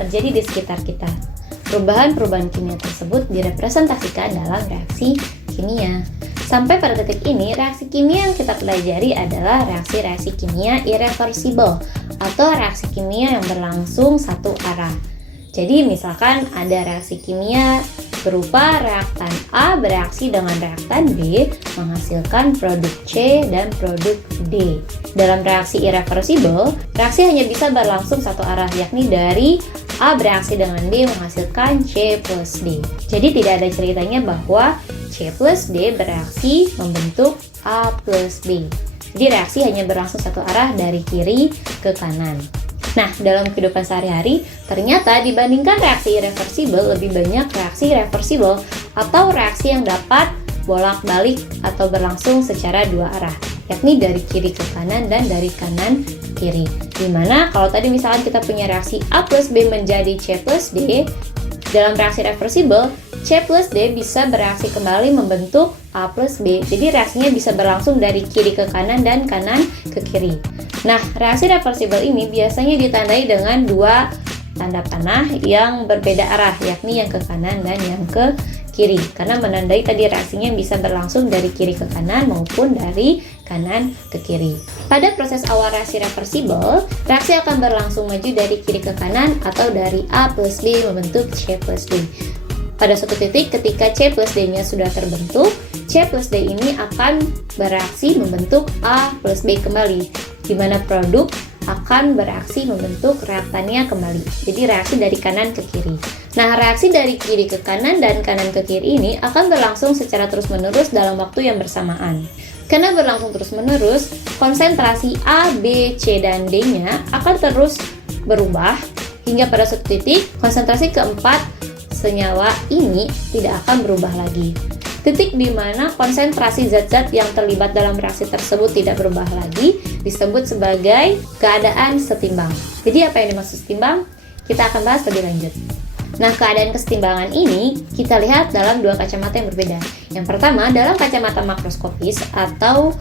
terjadi di sekitar kita. Perubahan-perubahan kimia tersebut direpresentasikan dalam reaksi kimia. Sampai pada titik ini, reaksi kimia yang kita pelajari adalah reaksi-reaksi kimia irreversible atau reaksi kimia yang berlangsung satu arah. Jadi misalkan ada reaksi kimia berupa reaktan A bereaksi dengan reaktan B menghasilkan produk C dan produk D. Dalam reaksi irreversible, reaksi hanya bisa berlangsung satu arah, yakni dari A bereaksi dengan D menghasilkan C plus D. Jadi tidak ada ceritanya bahwa C plus D bereaksi membentuk A plus B. Jadi reaksi hanya berlangsung satu arah dari kiri ke kanan. Nah, dalam kehidupan sehari-hari, ternyata dibandingkan reaksi irreversible, lebih banyak reaksi reversible atau reaksi yang dapat bolak-balik atau berlangsung secara dua arah, yakni dari kiri ke kanan dan dari kanan ke kiri. Dimana kalau tadi misalkan kita punya reaksi A plus B menjadi C plus D, dalam reaksi reversible, C plus D bisa bereaksi kembali membentuk A plus B. Jadi reaksinya bisa berlangsung dari kiri ke kanan dan kanan ke kiri. Nah, reaksi reversible ini biasanya ditandai dengan dua tanda panah yang berbeda arah, yakni yang ke kanan dan yang ke kiri. Karena menandai tadi reaksinya bisa berlangsung dari kiri ke kanan maupun dari kanan ke kiri. Pada proses awal reaksi reversible, reaksi akan berlangsung maju dari kiri ke kanan atau dari A plus B membentuk C plus D. Pada suatu titik ketika C plus D-nya sudah terbentuk, C plus D ini akan bereaksi membentuk A plus B kembali, di mana produk akan bereaksi membentuk reaktannya kembali. Jadi reaksi dari kanan ke kiri. Nah, reaksi dari kiri ke kanan dan kanan ke kiri ini akan berlangsung secara terus-menerus dalam waktu yang bersamaan. Karena berlangsung terus-menerus, konsentrasi A, B, C, dan D-nya akan terus berubah hingga pada suatu titik konsentrasi keempat senyawa ini tidak akan berubah lagi. Titik di mana konsentrasi zat-zat yang terlibat dalam reaksi tersebut tidak berubah lagi disebut sebagai keadaan setimbang. Jadi apa yang dimaksud setimbang? Kita akan bahas lebih lanjut. Nah, keadaan kesetimbangan ini kita lihat dalam dua kacamata yang berbeda. Yang pertama, dalam kacamata makroskopis atau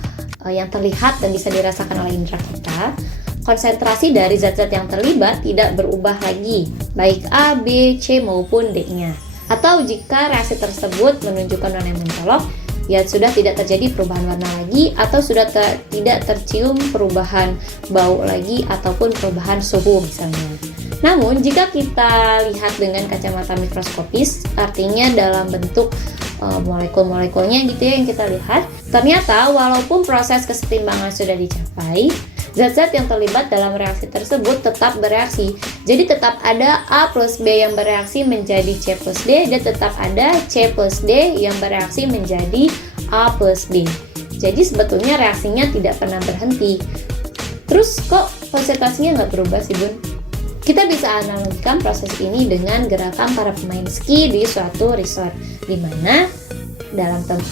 yang terlihat dan bisa dirasakan oleh indera kita, konsentrasi dari zat-zat yang terlibat tidak berubah lagi, baik A, B, C maupun D-nya. Atau jika reaksi tersebut menunjukkan warna yang mencolok, ya sudah tidak terjadi perubahan warna lagi atau sudah tidak tercium perubahan bau lagi ataupun perubahan suhu misalnya. Namun jika kita lihat dengan kacamata mikroskopis, artinya dalam bentuk molekul-molekulnya gitu ya yang kita lihat, ternyata walaupun proses kesetimbangan sudah dicapai, zat-zat yang terlibat dalam reaksi tersebut tetap bereaksi. Jadi tetap ada A plus B yang bereaksi menjadi C plus D, dan tetap ada C plus D yang bereaksi menjadi A plus B. Jadi sebetulnya reaksinya tidak pernah berhenti. Terus kok konsentrasinya nggak berubah sih, Bun? Kita bisa analogikan proses ini dengan gerakan para pemain ski di suatu resort, di mana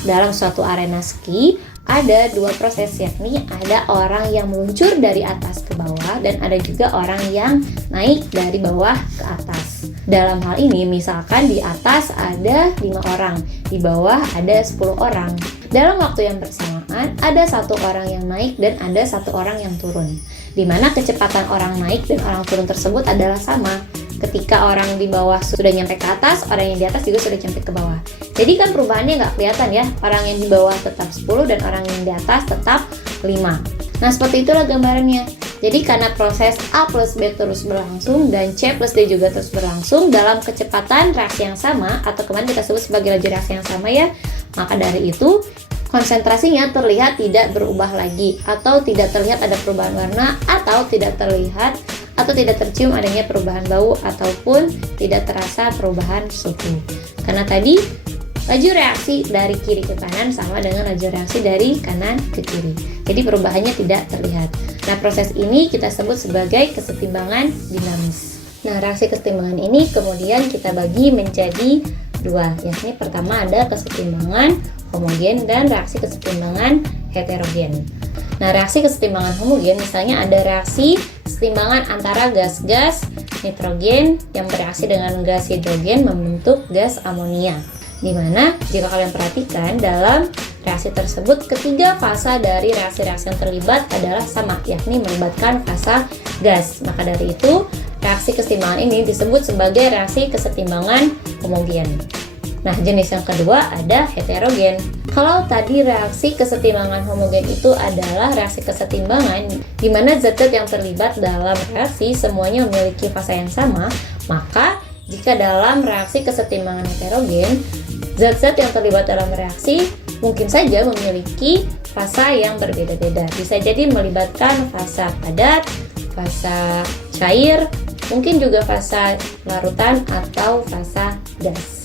dalam suatu arena ski ada dua proses, yakni ada orang yang meluncur dari atas ke bawah dan ada juga orang yang naik dari bawah ke atas. Dalam hal ini misalkan di atas ada 5 orang, di bawah ada 10 orang. Dalam waktu yang bersamaan ada satu orang yang naik dan ada satu orang yang turun, di mana kecepatan orang naik dan orang turun tersebut adalah sama. Ketika orang di bawah sudah nyampe ke atas, orang yang di atas juga sudah nyampe ke bawah. Jadi kan perubahannya nggak kelihatan ya, orang yang di bawah tetap 10 dan orang yang di atas tetap 5. Nah, seperti itulah gambarannya. Jadi karena proses A plus B terus berlangsung dan C plus D juga terus berlangsung dalam kecepatan reaksi yang sama, atau kemarin kita sebut sebagai laju reaksi yang sama ya, maka dari itu konsentrasinya terlihat tidak berubah lagi, atau tidak terlihat ada perubahan warna, atau tidak terlihat atau tidak tercium adanya perubahan bau ataupun tidak terasa perubahan suhu. Karena tadi laju reaksi dari kiri ke kanan sama dengan laju reaksi dari kanan ke kiri. Jadi perubahannya tidak terlihat. Nah, proses ini kita sebut sebagai kesetimbangan dinamis. Nah, reaksi kesetimbangan ini kemudian kita bagi menjadi dua, yakni pertama ada kesetimbangan homogen dan reaksi kesetimbangan heterogen. Nah, reaksi kesetimbangan homogen misalnya ada reaksi kesetimbangan antara gas-gas nitrogen yang bereaksi dengan gas hidrogen membentuk gas amonia. Dimana jika kalian perhatikan dalam reaksi tersebut ketiga fasa dari reaksi-reaksi yang terlibat adalah sama, yakni melibatkan fasa gas. Maka dari itu reaksi kesetimbangan ini disebut sebagai reaksi kesetimbangan homogen. Nah, jenis yang kedua ada heterogen. Kalau tadi reaksi kesetimbangan homogen itu adalah reaksi kesetimbangan di mana zat-zat yang terlibat dalam reaksi semuanya memiliki fasa yang sama, maka jika dalam reaksi kesetimbangan heterogen, zat-zat yang terlibat dalam reaksi mungkin saja memiliki fasa yang berbeda-beda. Bisa jadi melibatkan fasa padat, fasa cair, mungkin juga fasa larutan atau fasa gas.